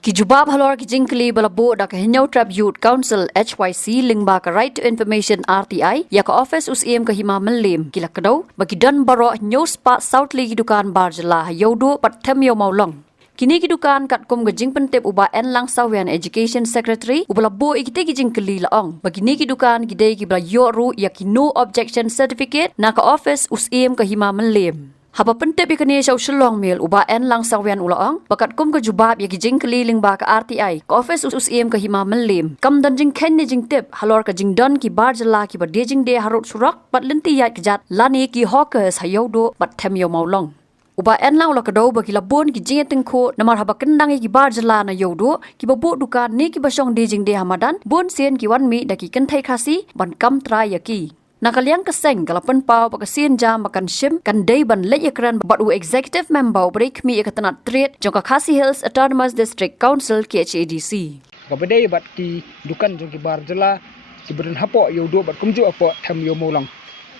Kijubab halor kijingkli balabo da kahinyaw Tribute Council HYC lingba ka Right to Information RTI ya ka office usiem ka hima menlim kila kadaw bagi dan baro news pa South League dukan barjala yodo patem yo maulong. Kini kidukan kat kum gajing pentep uba en lang sawian Education Secretary ubalabo ikite kijingkli laong. Bagi ni kidukan gidei kibla yoru ya ki no objection certificate na ka office usiem ka hima menlim. Haba pentep ikani social long mail uba en lang sawian ulaong bakat kum ka jubab ya gijing keliling ba ka RTI ka office usiem ka hima menlim kam dan jing ken ni jing tip halor ka jing don ki barjala ki ba de jing de harut surak pat lenti yat kejat lani ki hawkers hayodo pat them yo maulong uba en lang ula ka do ba ki labon ki jing tengko namar haba kendang ki barjala na yodo ki ba bu dukan ni ki ba song de jing de hamadan bon sen ki wan mi da ki kenthai khasi ban kam tra ya ki Nakaliang keseng kalapan pau pakasian jam makan shim kan day ban let yakran batu executive member break mi ikatanat trade jongka Khasi Hills Autonomous District Council KHADC. Kabadai bat ki dukan jongki barjala ki beren hapo yodo bat kumju apo tham yo molang.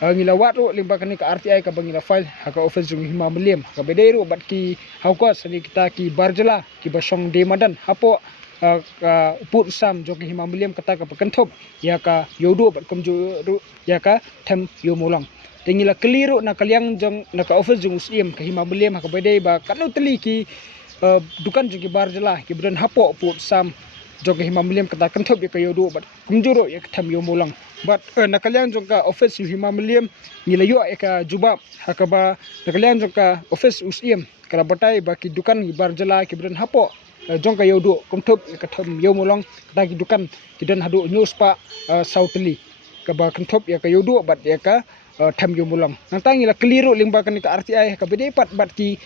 Ngila watu limbakan ka RTI ka bangila file haka office jong hima meliam. Kabadai ro bat ki hauka sani kita ki barjala ki basong de madan hapo uput sam jong hima meliam kata ka pakentop ya ka yodo bat kumju ya ka tham yo molang. Tingila keliru na kaliang jong na ka office jong usiem ka hima meliam haka badai ba kanu teli ki dukan jong ki barjala ki beren hapo uput sam jong hima meliam kata kentop ya ka yodo bat kumju ya ka tham yo molang. But nakaliang jong ka office hima meliam ngila yo ya ka jubab haka ba nakaliang jong ka office usiem kala batai ba ki dukan ki barjala ki beren hapo jong ka yodo kumtop ka tham yo molong kata ki dukan ki dan hadu news pa sautli ka ba kumtop ya ka yodo bat ya ka tham yo molong nantang ila keliru lingba kan ka RTI ka bede pat bat ki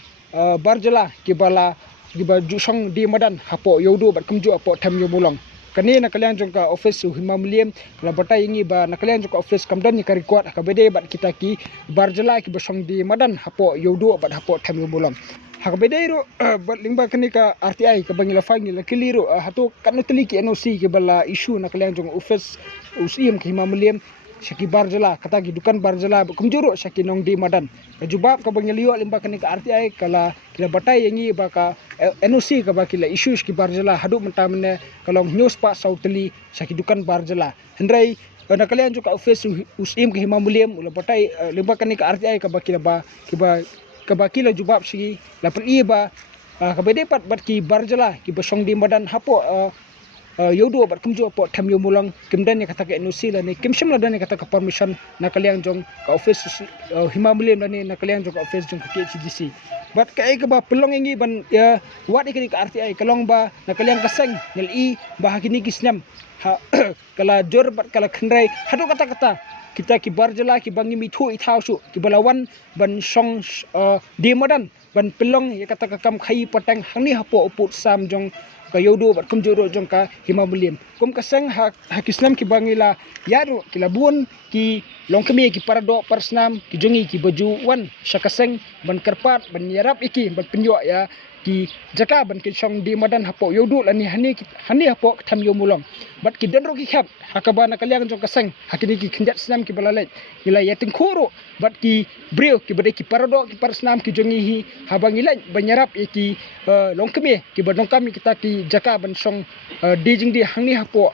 barjala ki bala ki ba jusong di madan hapo yodo bat kumju apo tham yo molong kani na kalian jong ka office hima meliam kala batai ingi ba na kalian jong ka office kamdan ni ka record ka bede bat kita ki barjala ki basong di madan hapo yodo bat hapo tham yo molong hakabedero bat lingba kani ka RTI ka bangila fangila keliru hatu kanu teliki NOC ke bala issue na kalian jong office usiem ke hima meliam syaki barjala kata gi dukan barjala kumjuro syaki nong di madan ka jubab ka bangilio limba kani ka RTI kala kila batai yangi ba ka NOC ka ba kila issue ki barjala hadu mentamne kalong news pa sauteli syaki dukan barjala hendrai na kalian jong ka office usiem ke hima meliam ula batai limba kani ka RTI ka ba kila ba kiba kabakila jubab sigi lapan iba kabede pat bat ki barjala ki basong di madan hapo yodo bat kumjo po tham yo mulang kimdan ni kata ka NOC la ni kimshim la dan kata ka permission na kaliang jong ka office hima meliam la ni na kaliang jong ka office jong ka KHDC bat ka ay ka ba pelong ingi ban ya wat ikini ka RTI kalong ba na kaliang kaseng ngel i ba hakini kisnam kala jor bat kala khandrai hadu kata kita ki barjala ki bangi mithu ithau su ki balawan ban song di madan ban pelong ya kata ka kam khai patang hangni hapo uput sam jong ka yodo bat kumjuro jong ka hima meliam kum kaseng hak islam ki bangila yaru ki labun ki longkemi ki parado parsnam ki jongi ki baju wan syakaseng ban kerpat ban yarap iki ban penyo ya ki jaka ban ki song di madan hapo yodo lani hani hapo tham yo mulong bat ki denro ki khap hakabana kaliang jong kaseng hakini ki khinjat snam ki balalet ila yating khoro bat ki breu ki bade ki parado ki parsnam ki jongi hi habang ilaj banyarap ki longkemi ki badong kami kita ki jaka ban song dijing di hangni hapo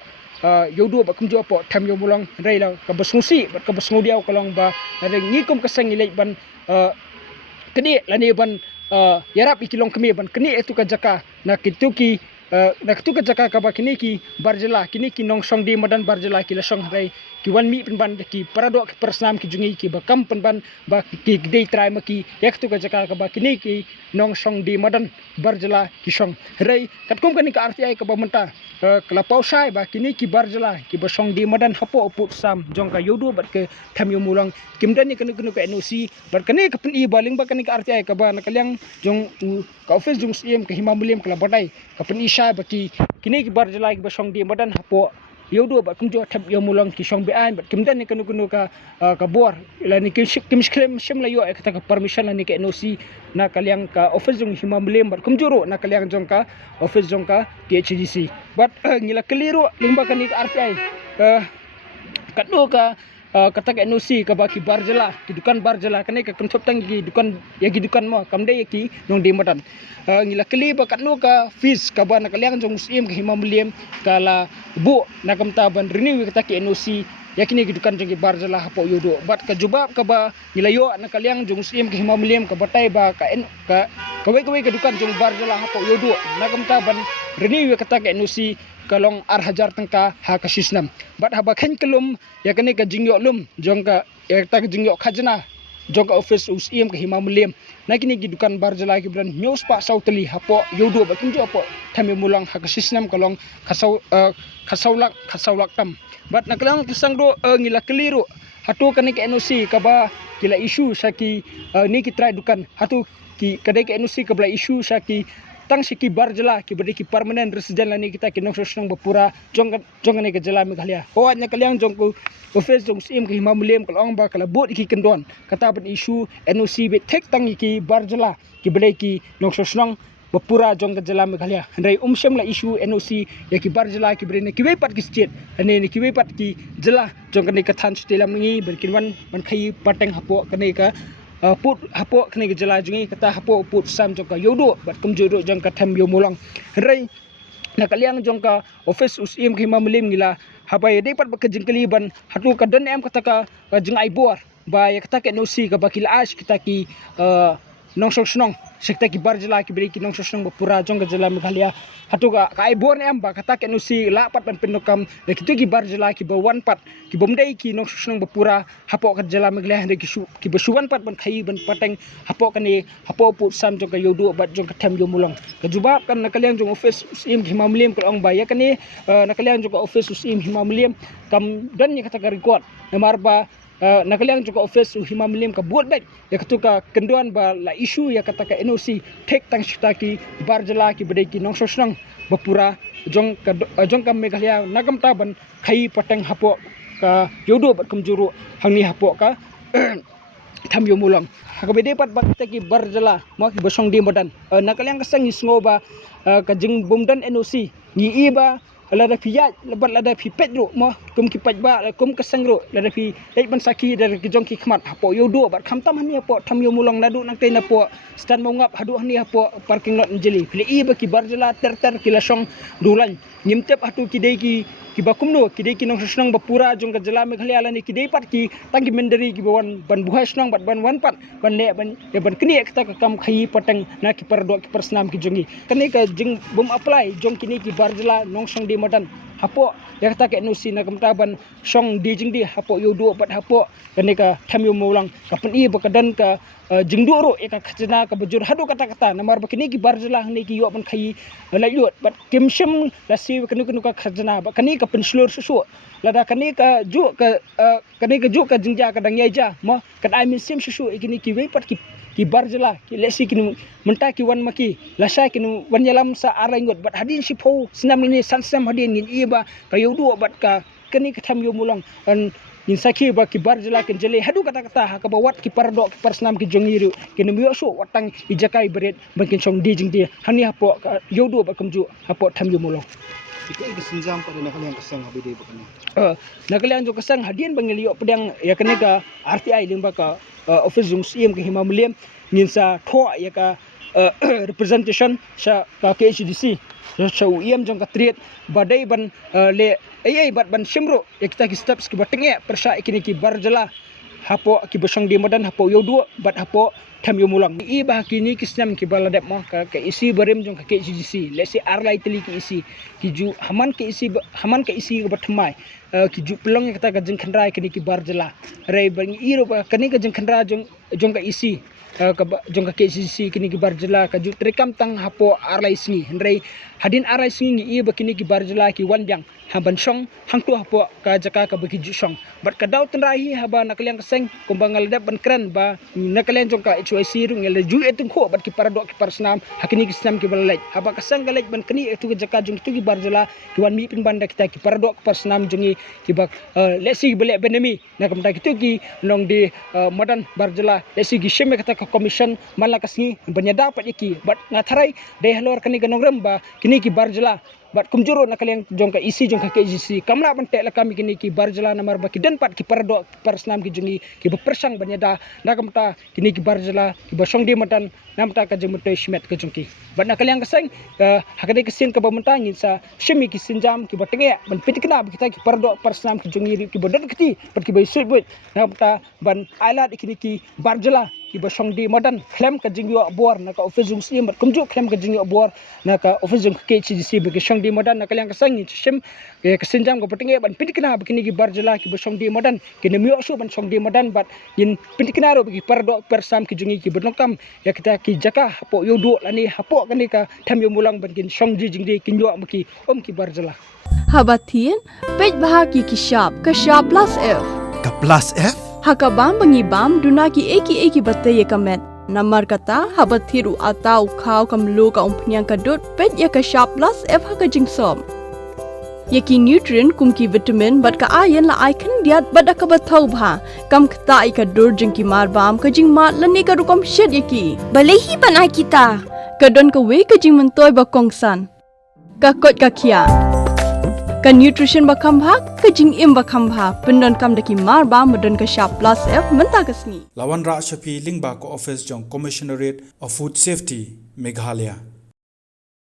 yodo ba kumjo apo tham yo mulong reila ka basungsi bat ka basngudiaw kalong ba ngikom kaseng ilaj ban kedi lani ban yarap ikilong kami ban kini itu ka jaka na kituki na kituka jaka ka ba kini ki barjala kini ki nong song di madan barjala ki la song rai ki wan mi ban ki parado ki persnam ki jungi ki ba kam ban ba ki dei try ma ki yak tu ka jaka ka ba kini ki nong song di madan barjala ki song rai katkom kani ka RTI ka ba menta kala pausai ba kini ki barjala ki ba song di madan hapo uput sam jong ka yodo bat ke tham yo mulang kimdan ni kanu ka NOC bat kani ka pun i baling ba kani ka RTI ka ba nakaliang jong ka office jong CM ka hima meliam kala badai ka pun isha ba ki kini ki barjala ki ba song di madan hapo yodo bat kumjo tham yo mulang ki song bean bat kimdan ni kanu ka bor la ni kim shim la yo ka ka permission la ni ka NOC na kaliang ka office jong hima meliam bat kumjuro na kaliang jong ka office jong ka KHDC bat ngila keliru limba kani ka RTI katno ka kata ke NOC ka ba ki barjala ki dukan barjala kane ka kentop tang ki dukan mo kamde ki nong de matan ngila kli ba katno ka fees ka ba nakaliang jong musim ka himamliem kala bu nakamta ban renew kata ke NOC yakini ki dukan jong ki barjala hapo yodo bat ka jubab ka ba nilayo nakaliang jong musim ka himamliem ka batay ba ka kawai ka dukan jong barjala hapo yodo nakamta ban renew kata ke NOC kalong arhajar tangka ha kasisnam bat haba khen kelum ya kane ka jingyo lum jong ka ya ta jingyo khajna jong ka office usim ka himamlem na kini gi dukan barjala ki bran news pa sautali hapo yodo ba kinjo apo thame mulang ha kasisnam kalong khasawlak tam bat nakalang kisang do ngila keliru hatu kane ka NOC ka ba kila issue saki ni ki try dukan hatu ki kadai ka NOC ka bla issue saki tang siki barjala ki berde ki permanent resident lani kita ki nong sosnang bapura jong ne ke jala Meghalaya ho nya kaliang jong ko office jong sim ki himamlem kalong ba kala bot ki kendon kata ban issue NOC be tek tang ki barjala ki berde ki nong sosnang bapura jong ke jala Meghalaya handai umsem la issue NOC ya ki barjala ki berde ki wepat ki state ane ni ki wepat ki jala jong ne ka than stelam ngi berkinwan man khai pateng hapo kane ka put hapo kene gejala jungi kata hapo put sam jongka yodo bat kumjuro jongka tham yo mulang rei nakaliang jongka office usim khima mulim ngila habai dapat bakajengkeli ban hatu kadan em kata ka jeng aibor ba ya kata ke NOC ka bakil ash kita ki nong sosnong sekta ki barjala ki beri ki nong sosnong bapura jong gejala Meghalaya hatu ka aibor em ba kata ke NOC la pat ban penokam le kitu ki barjala ki ba wan pat ki bomdai ki nong sosnong bapura hapo ka jala Meghalaya hande ki basuan pat ban khai ban pateng hapo kane hapo put sam jong ka yodo bat jong ka tham yo mulong ka jubab kan nakaliang jong office usim himamlem kalong ba ya kane nakaliang jong ka office usim himamlem kam dan ni kata ka record namar ba nakaliang juga office himamlem ka buat baik ya ketuka kenduan ba la isu ya kata ka NOC tek tang sitaki barjala ki bedai ki nong sosnang bapura jong ka Meghalaya nagam taban khai pateng hapo ka yodo bat kumjuru hangni hapo ka tham yo mulang hakabede pat bakta ki barjala ma ki basong di modan nakaliang kasang isngo ba ka jeng bomdan NOC ni iba lada piyat lebat lada pipet ro mo kum kipat ba kum kasang ro lada pi leit ban saki dari kijong ki khmat hapo yodo bat khamtam hani hapo tham yo mulong nadu nang tei napo stand mongap hadu hani hapo parking lot njeli pli iba ki barjala ter kilasong dulan nyimtep hatu kidei ki bakum no kidei ki nong sosnang bapura jong ka jala Meghalaya lani kidei pat ki tangki mendari ki bawan ban buhai snang bat ban wan pat ban le ban ya ban kini kita ka kam khai patang na ki pardo ki persnam ki jongi kani ka jing bom apply jong kini ki barjala nong song di madan hapo ya kata ke NOC na kamtaban song di jing di hapo yodo bat hapo kani ka tham yo mulang kapan i bakadan ka jingduro eka khajna ka bajur hadu kata namar bakini ki barjala ni ki yo ban khai layut bat kimshim lasi kanu ka khajna ba kani ka penslur susu lada kani ka ju ka jingja ka dangyaja mo kan ai min sim susu ikini ki we pat ki barjala ki lesi kini menta ki wan maki lasa kini wan yalam sa arangot bat hadin sipo senam ni sansam hadin ngin iba ka yodo bat ka kani ka tham yo mulang an insaki ba ki barjala ken jele hadu kata ha ka bawat ki pardo ki persnam ki jongiru ken miyo so watang ijakai beret bankin song di jing dia hani hapo yodo ba kamju hapo tham yo mulang iko ay sinjam pa nakaliang kasang habide ba kani nakaliang jo kasang hadin bangiliyo pedang ya kene ka RTI limba ka office jung sim ke himamlem ngin sa tho ya ka representation sa ka KHDC sa UIM jong ka triet badai ban le ai bat ban simro ya kita ki steps ki batenge persa ikini ki barjala hapo ki basong di madan hapo yodo bat hapo tham yo mulang i bah kini kisnam ki baladap ma ka isi barim jong ka KHDC lesi arlai teli ki isi ki ju haman ka isi ka batmai ki ju pelong kata ka jeng khandra kini ki barjala rei bang iro ba kani ka jeng khandra jong ka isi jong ka KHDC kini ki barjala ka ju trekam tang hapo arlai singi rei hadin arlai singi i ba kini ki barjala ki wanjang haban song hangtu hapo ka jaka ka bagi ju song bat ka daw tenrahi haba nakaliang kaseng kumbang ngaladap ban kran ba nakaliang jong ka HYC ru ngel ju etun ko bat ki parado ki parsnam hakini ki snam ki balai haba kasang galai ban kini etu jaka jong tu ki barjala ki wan mi pin banda kita ki parado ki parsnam jongi ki bak lesi bele benemi nakamta ki tu ki long di madan barjala lesi gi sheme kata ka commission malakasni banyada pat ki bat ngatharai de halor kani ganong ramba kini ki barjala bat kumjuro na kaliang jong ka isi jong ka KGC kamla ban tek la kami kini ki barjala namar baki dan pat ki pardo persnam ki jungi ki bepersang banyada na kamta kini ki barjala ki basong di matan namta ka jeng mutoi shmet ka jongki bat na kaliang kasang hakade kesin ka bamanta ngin sa shemi ki sinjam ki batenge ban pitikna kita ki pardo persnam ki jungi ki bodan kiti pat ki bai sebut namta ban ailat kini ki barjala ki basong di madan klem ka jingyo bor na ka ofizung sim bat kumju klem ka jingyo bor na ka ofizung KCDC bi song di madan na kaliang kasang ni sim ke kesenjam ka patinge ban pitikna bikini ki barjala ki basong di madan ki nemyo su ban song di madan bat yin pitikna ro bi pardo persam ki jungi ki benokam ya kita ki jaka hapo yodo lani hapo kani ka tham yo mulang ban kin song di jingdi kinyo ki ki barjala Habatin pej bahagi ki sharp plus F Ka plus F? Hakabam bangibam dunaki eki batay kamet. Namar kata habathiru atau kau kamlu ka umpnyang kadut pet ya ka sharp plus F haka jingsom. Yaki nutrient kumki vitamin bat ka ayan la icon diat bada ka bathau bha kam kata ika dur jingki marbam ka jing mat lani ka rukom shed yaki. Balehi banai kita. Kadon ka we ka jing mentoy ba kongsan. Ka kot ka kia. Ka nutrition bakam bha ka jing im bakam bha pendon kam daki mar ba modon ka sharp plus F menta kasni Lawan Ra Shafi Lingba ko office jong Commissionerate of Food Safety Meghalaya